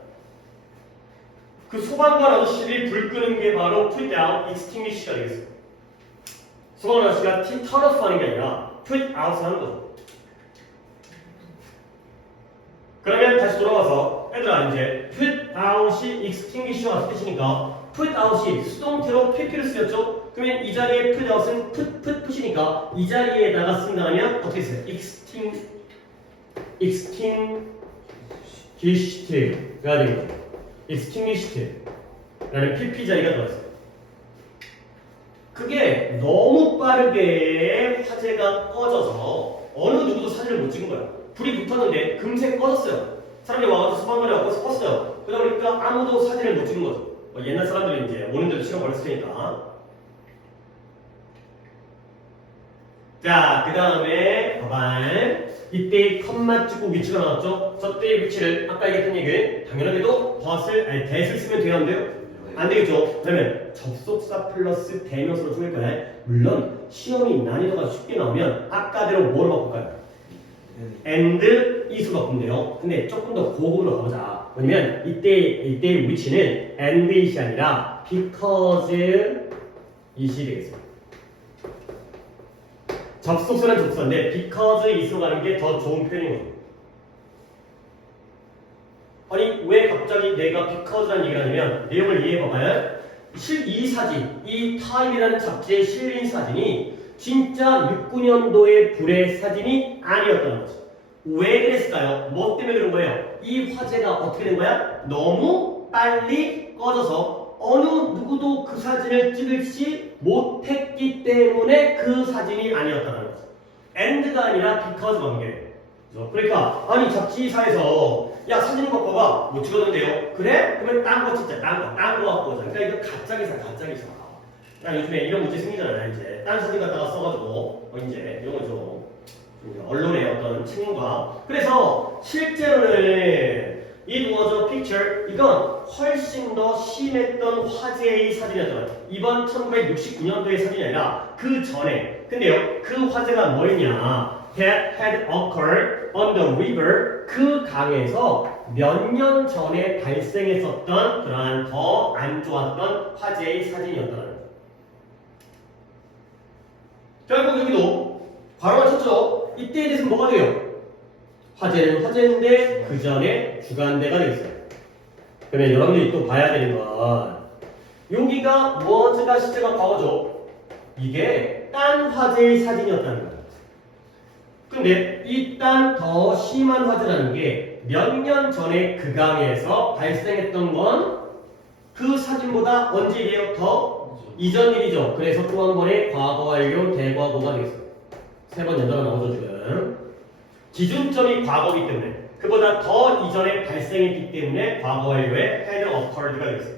그 소방관 아저씨들이 불 끄는 게 바로 put out, extinguish가 되겠어요. 소방관 아저씨가 turn off 하는 게 아니라 put out 하는 거죠. 그러면 다시 돌아와서 얘들아 이제 put out이 extinguish와 같은 뜻이니까 put out이 수동태로 pp를 쓰였죠? 그러면 이 자리에 put out은 put이니까 이 자리에다가 쓴다면 어떻게 써요? extinguished가 되겠죠. extinguished라는 pp 자리가 들어있어요. 그게 너무 빠르게 화재가 꺼져서 어느 누구도 사진을 못 찍은 거야. 불이 붙었는데 금세 꺼졌어요. 사람들이 와가지고 소방관에 와서 껐어요. 그러다 보니까 아무도 사진을 못 찍은 거죠. 옛날 사람들이 이제 오는데도 시간 걸렸을 테니까. 자, 그 다음에 봐봐. 이때 컴마 찍고 위치가 나왔죠? 저때의 위치를 아까 얘기했던 얘기는 당연하게도 that을 쓰면 되는데요? 안 되겠죠? 그러면 접속사 플러스 대명사로 줄일 거야. 물론 시험이 난이도가 쉽게 나오면 아까대로 뭐로 바꿀까요? and is로 바꾼대요. 근데 조금 더 고급으로 가보자. 왜냐면 이때의 위치는 and it이 아니라 because it이 되겠습니다. 접속사는 접속사인데 because it으로 가는 게 더 좋은 표현인 거죠. 아니 왜 갑자기 내가 because라는 얘기를 하냐면 내용을 이해해봐봐요. 이 사진, 이 타임이라는 잡지에 실린 사진이 진짜 69년도의 불의 사진이 아니었다는 거죠. 왜 그랬을까요? 뭐 때문에 그런 거예요? 이 화재가 어떻게 된 거야? 너무 빨리 꺼져서 어느 누구도 그 사진을 찍지 못했기 때문에 그 사진이 아니었다는 거죠. and가 아니라 because 관계예요. 그러니까 아니 잡지사에서 야 사진 갖고 와봐 못 찍었는데요. 그래? 그러면 딴 거 진짜 딴 거 갖고 오자. 그러니까 이거 가짜 기사. 야, 요즘에 이런 문제 생기잖아요. 이제 딴 사진 갖다가 써가지고 이제 이런 거죠. 언론의 어떤 책임과. 그래서 실제로는 it was a picture 이건 훨씬 더 심했던 화재의 사진이었잖아요. 이번 1969년도의 사진이 아니라 그 전에. 근데요 그 화재가 뭐였냐? That had occurred on the river 그 강에서 몇 년 전에 발생했었던 그러한 더 안 좋았던 화재의 사진이었다는 거예요. 결국 여기도 바로만 쳤죠. 이때에 대해서 뭐가 돼요? 화재는 화재인데 그 전에 주간대가 되겠어요. 그러면 여러분들이 또 봐야 되는 건 여기가 was가 시제가 과거죠. 이게 딴 화재의 사진이었다는 거예요. 근데 이 딴 더 심한 화재라는 게 몇 년 전에 그 강에서 발생했던 건 그 사진보다 언제 일이에요? 더 이전 일이죠. 그래서 또 한 번의 과거 완료 대과거가 되겠어요. 세 번 연달아 나오죠 지금. 기준점이 과거이기 때문에 그보다 더 이전에 발생했기 때문에 과거 완료의 had occurred가 되겠어요.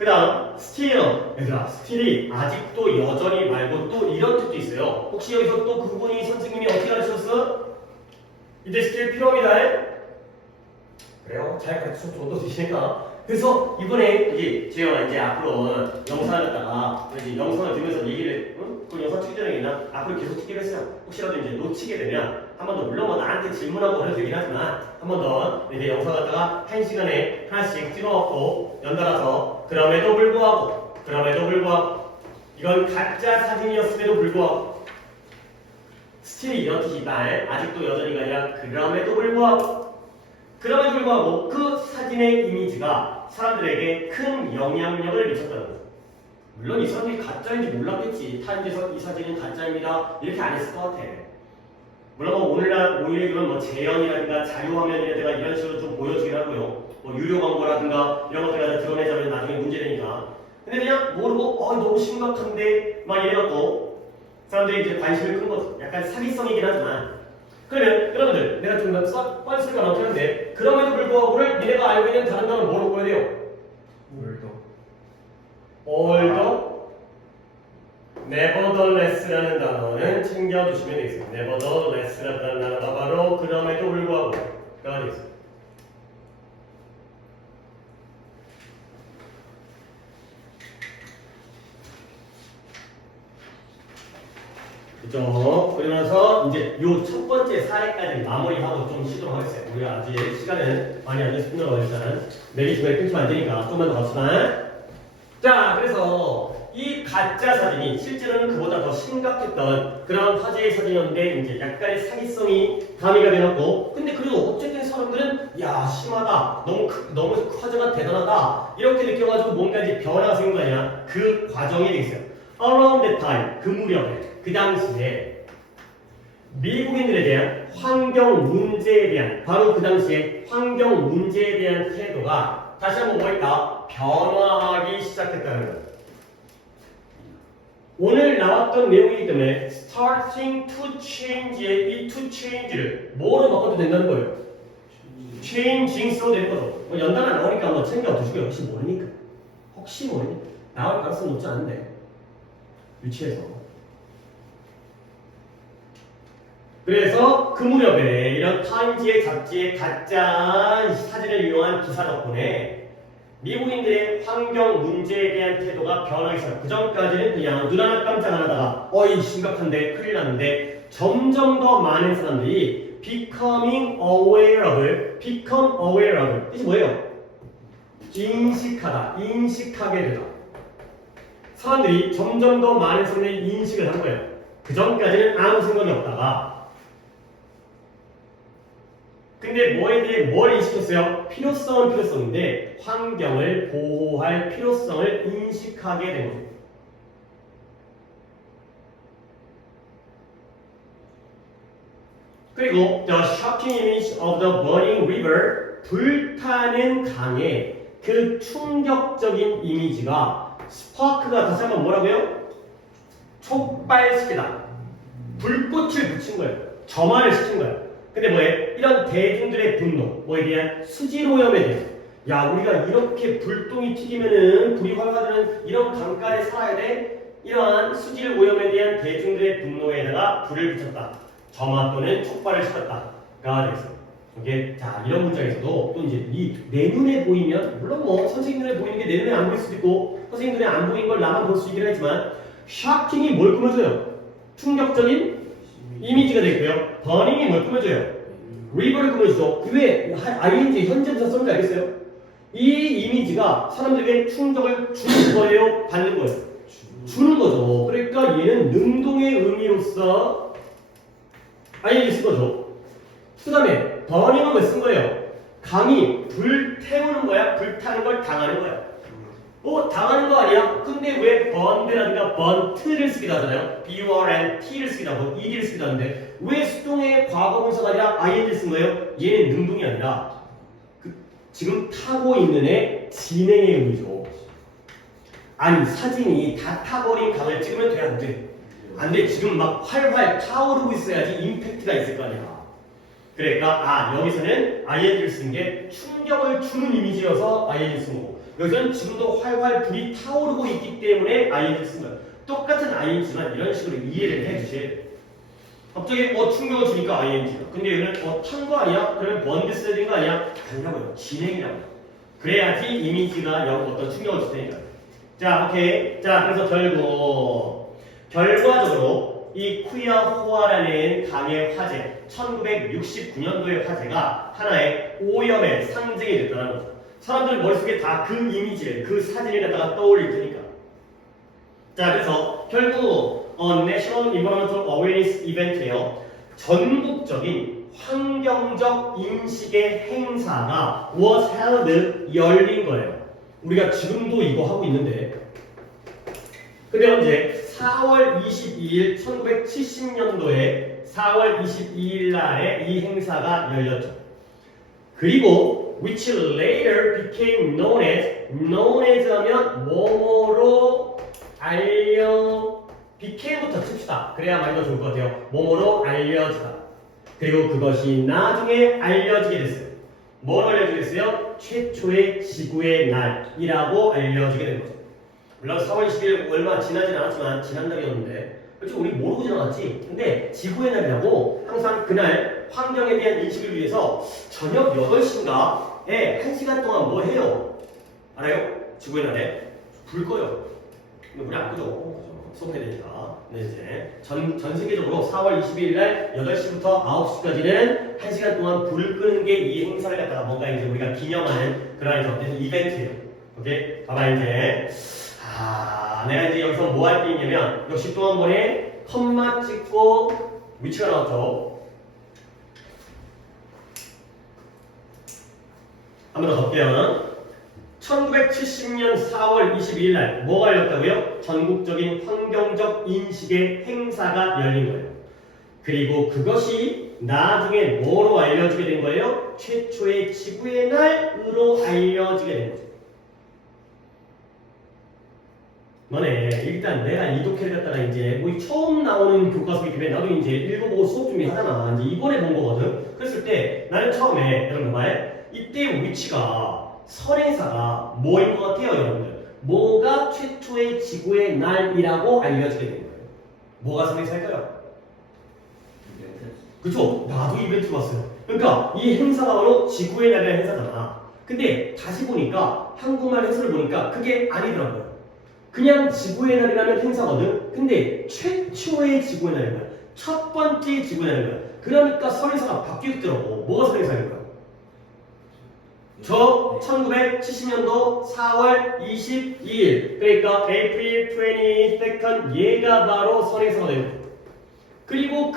그 다음 still. 얘들아 still이 아직도 여전히 말고 또 이런 뜻도 있어요. 혹시 여기서 또 그분이 선생님이 어떻게 가르쳤어? 이제 still 필요합니다. 그래요? 잘 가르쳐서 좀 얻어드시니까. 그래서 이번에 제가 이제 앞으로 영상을 갖다가 이제 영상을 들으면서 얘기를, 그 영상 찍기 전에 그냥 앞으로 계속 찍기로 했어요. 혹시라도 이제 놓치게 되면 한 번 더, 물론 뭐 나한테 질문하고 그래도 되긴 하지만 한 번 더 이제 영상 갖다가 1시간에 하나씩 찍어갖고 연달아서 그럼에도 불구하고 이건 가짜 사진이었음에도 불구하고 스틸 이런 뜻이다. 아직도 여전히가 아니라 그럼에도 불구하고 그 사진의 이미지가 사람들에게 큰 영향력을 미쳤다는 거죠. 물론 이 사람들이 가짜인지 몰랐겠지. 타임즈에서 이 사진은 가짜입니다. 이렇게 안 했을 것 같아. 물론 뭐 오늘 이건 뭐 재현이라든가 자료화면이라든가 이런 식으로 좀 보여주긴 하고요. 뭐 유료 광고라든가 이런 것들 갖다 드러내자면 나중에 문제되니까. 근데 그냥 모르고 너무 심각한데 막 이래갖고 사람들이 이제 관심을 끈 거죠. 약간 사기성이긴 하지만. 그러면 여러분들 내가 좀 뻔히 쓸까 어떻게 하는데 그럼에도 불구하고를 니네가 알고 있는 다른 단어는 뭐로 보여야 돼요? Although nevertheless라는 단어는 챙겨두시면 되겠습니다. nevertheless라는 단어가 바로 그럼에도 불구하고가 되겠습니다. 그죠? 그러고 나서 이제 요 첫 번째 사례까지 마무리하고 좀 쉬도록 하겠어요. 우리가 아직 시간은 많이 안 됐습니다. 일단 내일 중간에 끊기면 안 되니까 조금만 더 갑시다. 자, 그래서 이 가짜 사진이 실제로는 그보다 더 심각했던 그런 화제의 사진이었는데 이제 약간의 사기성이 가미가 되었고, 근데 그래도 어쨌든 사람들은 야 심하다, 너무 화제가 대단하다 이렇게 느껴가지고 뭔가 이제 변화가 생긴 거 아니야. 그 과정이 돼 있어요. Around that time, 그 무렵에, 그 당시에 미국인들에 대한 환경 문제에 대한, 바로 그 당시에 환경 문제에 대한 태도가 다시 한번 뭐였다? 변화하기 시작했다는 거예요. 오늘 나왔던 내용이기 때문에 starting to change의 이 to change를 뭐로 바꿔도 된다는 거예요? changing 써도 되는 거죠. 뭐 연단아 나오니까 뭐 챙겨두시고요. 혹시 모르니까 나올 가능성이 높지 않은데 유치해서. 그래서 그 무렵에 이런 타임지의 잡지의 가짜 사진을 이용한 기사 덕분에 미국인들의 환경 문제에 대한 태도가 변하기 시작합니다. 그 전까지는 그냥 눈 하나 깜짝 안 하다가 어이 심각한데 큰일 났는데 점점 더 많은 사람들이 become aware of 뜻이 뭐예요? 인식하게 되다. 사람들이 점점 더 많은 사람들이 인식을 한 거예요. 그 전까지는 아무 생각이 없다가 근데 뭐에 대해 뭘 인식했어요? 필요성은 필요성인데 환경을 보호할 필요성을 인식하게 된 거죠. 그리고 the shocking image of the burning river, 불타는 강의 그 충격적인 이미지가 스파크가 다시 한번 뭐라고요? 촉발시키다. 불꽃을 붙인 거예요. 점화를 시킨 거예요. 근데 뭐예요? 이런 대중들의 분노, 뭐에 대한 수질오염에 대해서 야 우리가 이렇게 불똥이 튀기면은 불이 활발하는 이런 강가에 살아야 돼? 이러한 수질오염에 대한 대중들의 분노에다가 불을 붙였다. 점화 또는 촉발을 시켰다가 되겠어요. 이게 자 이런 문장에서도 또 이제 내 눈에 보이면 물론 뭐 선생님 눈에 보이는 게 내 눈에 안 보일 수도 있고 선생님 눈에 안 보이는 걸 나만 볼 수 있긴 하지만 샤킹이 뭘 꾸며줘요? 충격적인 이미지가 되고요. 버닝이 뭘 꾸며줘요? 리버를 꾸며주죠. 왜 ing 현재부터 썼는지 알겠어요? 이 이미지가 사람들에게 충격을 주는 거예요? 받는 거예요? 주는 거죠. 그러니까 얘는 능동의 의미로서 ing 쓴 거죠. 그 다음에 버닝은 왜 쓴 거예요? 감히 불태우는 거야? 불타는 걸 당하는 거야. 당하는 거 아니야? 근데 왜 burn라든가 burnt를 쓰기도 하잖아요. burnt를 쓰기도 하고 ed를 쓰기도 하는데 왜 수동의 과거분사가 아니라 ing를 쓴 거예요? 얘는 능동이 아니라 지금 타고 있는 애 진행의 의미죠. 아니 사진이 다 타버린 강을 찍으면 돼? 안 돼? 안 돼. 지금 막 활활 타오르고 있어야지 임팩트가 있을 거 아니야. 그러니까 여기서는 ing를 쓴 게 충격을 주는 이미지여서 ing를 쓴 거고 여기서는 지금도 활활 불이 타오르고 있기 때문에 ing를 쓴 거예요. 똑같은 ing지만 이런 식으로 이해를 해주셔야 돼요. 갑자기 충격을 주니까 ing가 근데 여기는 탄 거 아니야? 그러면 번드스가 된 거 아니야? 아니라고요. 진행이라고요. 그래야지 이미지가 어떤 충격을 줄 테니까. 자, 오케이. 자, 그래서 결과적으로 이 쿠야호아라는 강의 화제, 1969년도의 화제가 하나의 오염의 상징이 됐다는 거죠. 사람들 머릿속에 다 그 이미지를, 그 사진을 갖다가 떠올릴 테니까. 자, 그래서 결국 National Environmental Awareness Event예요. 전국적인 환경적 인식의 행사가 was held, 열린 거예요. 우리가 지금도 이거 하고 있는데 근데 언제? 4월 22일 1970년도에 4월 22일 날에 이 행사가 열렸죠. 그리고 which later became known as 하면 뭐뭐로 became부터 칩시다. 그래야 말이 더 좋을 것 같아요. 뭐뭐로 알려지다. 그리고 그것이 나중에 알려지게 됐어요. 뭘 알려지게 됐어요? 최초의 지구의 날이라고 알려지게 된 거죠. 물론 4월 20일 얼마 지나진 않았지만 지난달이었는데 그렇죠? 우리 모르고 지나갔지. 근데 지구의 날이라고 항상 그날 환경에 대한 인식을 위해서 저녁 8시인가에 1시간 동안 뭐 해요? 알아요? 지구의 날에 불 꺼요. 근데 불이 안 끄죠. 수업해야 되니까. 네, 이제 전 세계적으로 4월 22일 날 8시부터 9시까지는 1시간 동안 불을 끄는 게 이 행사를 갖다가 뭔가 이제 우리가 기념하는 그런 이벤트예요. 오케이? 봐봐 이제. 내가 이제 여기서 뭐 할 게 있냐면 역시 또 한 번에 컴마 찍고 위치가 나왔죠. 한 번 더 볼게요. 1970년 4월 22일 날 뭐가 열렸다고요? 전국적인 환경적 인식의 행사가 열린 거예요. 그리고 그것이 나중에 뭐로 알려지게 된 거예요? 최초의 지구의 날으로 알려지게 된 거죠. 너네 일단 내가 이 독해를 갖다가 이제 뭐 처음 나오는 교과서이기 때문에 나도 이제 읽어보고 수업 준비하잖아. 이제 이번에 본 거거든. 그랬을 때 나는 처음에 여러분 말 이때 위치가 설행사가 뭐인 것 같아요, 여러분들? 뭐가 최초의 지구의 날이라고 알려지게 된 거예요? 뭐가 설행사일까요? 그쵸? 나도 이벤트 봤어요. 그러니까 이 행사가 바로 지구의 날이라는 행사잖아. 근데 다시 보니까 한국말 해설을 보니까 그게 아니더라고요. 그냥 지구의 날이라는 행사거든. 근데 최초의 지구의 날인 거야. 첫 번째 지구의 날인 거야. 그러니까 설행사가 바뀌었더라고. 뭐가 설행사인 거야? 저 1970년도 4월 22일 그러니까 April 22nd 얘가 바로 설행사가 되는 거예요. 그리고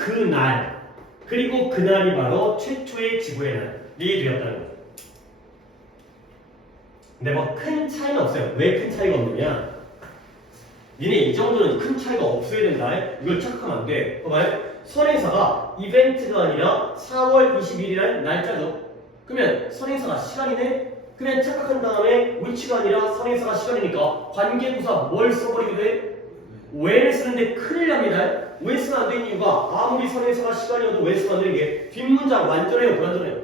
그날이 바로 최초의 지구의 날이 되었다는 거죠. 근데 뭐 큰 차이는 없어요. 왜 큰 차이가 없느냐? 니네 이 정도는 큰 차이가 없어야 된다. 이걸 착각하면 안 돼. 봐봐요. 설행사가 이벤트가 아니라 4월 21일이라는 날짜죠. 그러면 선행사가 시간이네? 그냥 착각한 다음에 위치가 아니라 선행사가 시간이니까 관계부사 뭘 써버리게 돼? when을 쓰는데 큰일 납니다. 왜 쓰면 안 되는 이유가 아무리 선행사가 시간이어도 왜 쓰면 안 되는 게 뒷문장 완전해요? 불완전해요?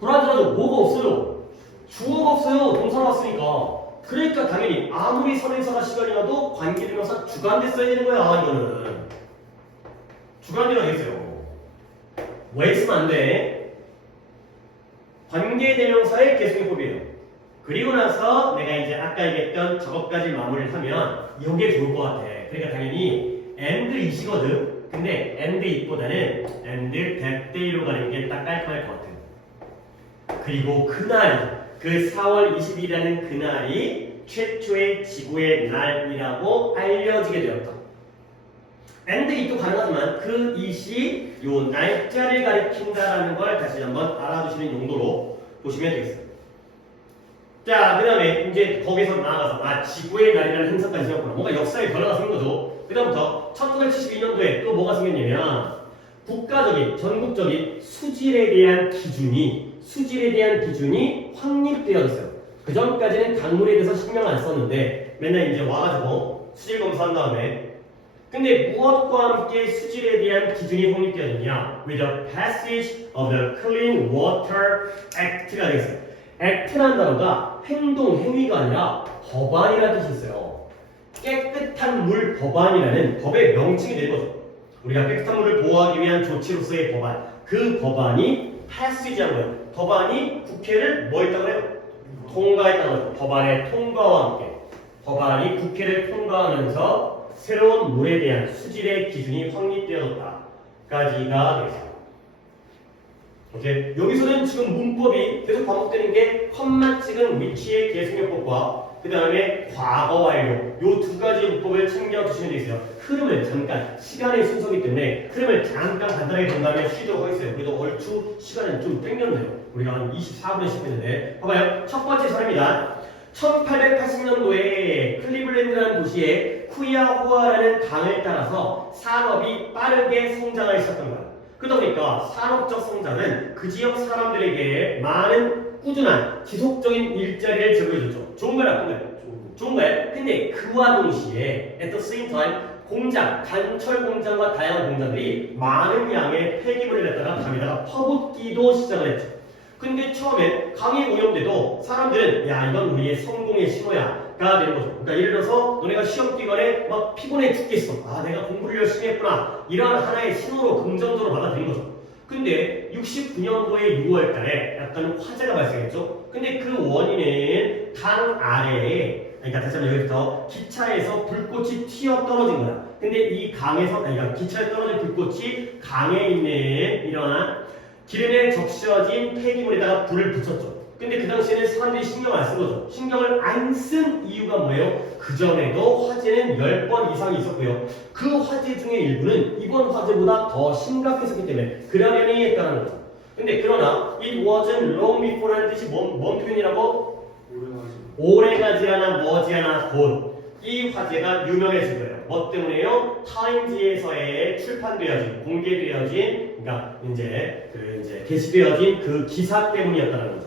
불완전하죠. 뭐가 없어요? 주어가 없어요. 동사가 왔으니까. 그러니까 당연히 아무리 선행사가 시간이어도 관계대명사 주관대 써야 되는 거야. 이거는 주관대가 되겠어요. 왜 쓰면 안 돼? 관계대명사의 계승법이에요. 그리고 나서 내가 이제 아까 얘기했던 저것까지 마무리를 하면 이게 좋을 것 같아. 그러니까 당연히 and it이거든. 근데 and it보다는 and that day로 가는 게 딱 깔끔할 것 같아. 그리고 그날, 그 4월 20일이라는 그날이 최초의 지구의 날이라고 알려지게 되었다. and it도 가능하지만 그 it이 요 날짜를 가리킨다라는 걸 다시 한번 알아두시는 용도로 보시면 되겠습니다. 자, 그 다음에 이제 거기서 나아가서 지구의 날이라는 행사까지 생겼구나. 뭔가 역사의 변화가 생긴 거죠. 그 다음부터 1972년도에 또 뭐가 생겼냐면 국가적인, 전국적인 수질에 대한 기준이 확립되어 있어요. 그 전까지는 강물에 대해서 신경 안 썼는데 맨날 이제 와가지고 수질 검사한 다음에 근데 무엇과 함께 수질에 대한 기준이 확립되었느냐? With the passage of the Clean Water Act가 되겠어요. Act라는 단어가 행동, 행위가 아니라 법안이라는 뜻이 있어요. 깨끗한 물 법안이라는 법의 명칭이 되는 거죠. 우리가 깨끗한 물을 보호하기 위한 조치로서의 법안. 그 법안이 passage한 거예요. 법안이 국회를 뭐 했다고 해요? 통과했다는 거죠. 법안의 통과와 함께. 법안이 국회를 통과하면서 새로운 물에 대한 수질의 기준이 확립되었다까지가 되겠습니다. 오케이. 여기서는 지금 문법이 계속 반복되는 게 컴마 찍은 위치의 계속요법과 그 다음에 과거 완료 요 두 가지 문법을 챙겨주시면 되겠어요. 흐름을 잠깐 시간의 순서이기 때문에 흐름을 잠깐 간단하게 본다면 쉬도록 하겠어요. 그래도 얼추 시간은 좀 땡겼네요. 우리가 한 24분에 시작했는데 봐봐요. 첫 번째 사례입니다. 1880년도에 클리블랜드라는 도시에 쿠야호아라는 강을 따라서 산업이 빠르게 성장하기 시작한 거야. 그러다 보니까 산업적 성장은 그 지역 사람들에게 많은 꾸준한 지속적인 일자리를 제공해줬죠. 좋은 거야, 나쁜 거야? 좋은 거야. 근데 그와 동시에 at the same time 공장, 간철 공장과 다양한 공장들이 많은 양의 폐기물을 갖다가 강에다가 퍼붓기도 시작을 했죠. 근데 처음에 강이 오염돼도 사람들은 야 이건 우리의 성공의 신호야가 되는 거죠. 그러니까 예를 들어서 너네가 시험 기간에 막 피곤해 죽겠어. 아 내가 공부를 열심히 했구나. 이런 하나의 신호로 긍정적으로 받아들인 거죠. 근데 69년도에 6월 달에 약간 화재가 발생했죠. 근데 그 원인은 강 아래에 그러니까 다시 한번 여기부터 기차에서 불꽃이 튀어 떨어진 거야. 근데 이 강에서 그러니까 기차에 떨어진 불꽃이 강에 있는 이러한 기름에 적셔진 폐기물에다가 불을 붙였죠. 근데 그 당시에는 사람들이 신경 안 쓴 거죠. 신경을 안 쓴 이유가 뭐예요? 그전에도 화재는 10번 이상이 있었고요. 그 화재 중에 일부는 이번 화재보다 더 심각했었기 때문에 그러려니 했다는 거죠. 근데 그러나 it wasn't long before라는 뜻이 뭔 표현이라고? 오래가지 않아 머지않아 곧 이 화재가 유명해진 거예요. 뭐 때문에요? 타임즈에서의 출판되어진, 공개되어진, 그러니까 이제 게시되어진 그 기사 때문이었다는 거죠.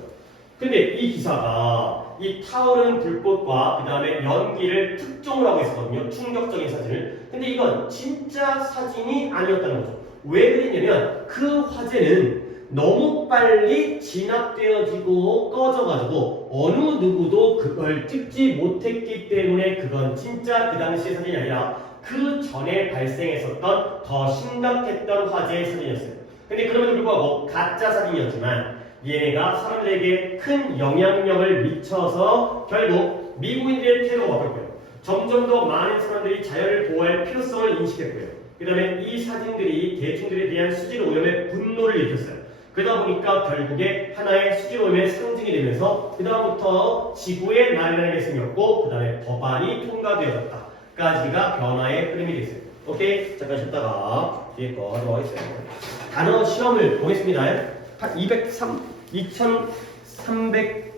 근데 이 기사가 이 타오르는 불꽃과 그 다음에 연기를 특종을 하고 있었거든요. 충격적인 사진을. 근데 이건 진짜 사진이 아니었다는 거죠. 왜 그랬냐면 그 화재는 너무 빨리 진압되어지고 꺼져가지고 어느 누구도 그걸 찍지 못했기 때문에 그건 진짜 그 당시의 사진이 아니라 그 전에 발생했었던 더 심각했던 화재의 사진이었어요. 근데 그럼에도 불구하고 가짜 사진이었지만 얘네가 사람들에게 큰 영향력을 미쳐서 결국 미국인들의 태도가 바뀌었고요. 점점 더 많은 사람들이 자연을 보호할 필요성을 인식했고요. 그 다음에 이 사진들이 대중들에 대한 수질 오염의 분노를 일으켰어요. 그러다 보니까 결국에 하나의 수질 오염의 상징이 되면서 그 다음부터 지구의 날이라는 게 생겼고 그 다음에 법안이 통과되어졌다. 까지가 변화의 흐름이 됐어요. 오케이? 잠깐 쉬었다가 뒤에 거 하도록 하겠습니다. 단어 시험을 보겠습니다. 한 2300